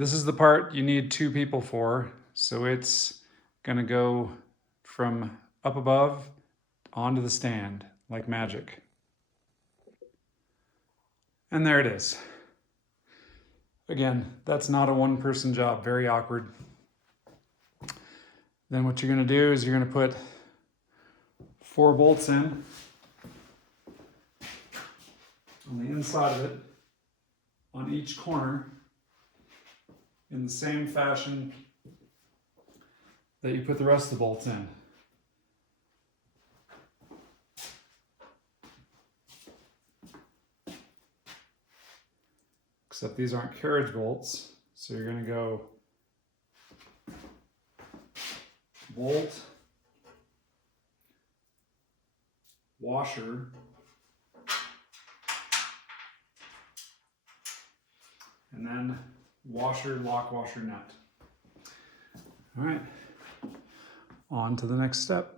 This is the part you need 2 people for. So it's gonna go from up above onto the stand like magic. And there it is. Again, that's not a 1-person job, very awkward. Then what you're gonna do is you're gonna put 4 bolts in on the inside of it, on each corner, in the same fashion that you put the rest of the bolts in. Except these aren't carriage bolts, so you're going to go bolt, washer, and then washer, lock washer, nut. All right, on to the next step.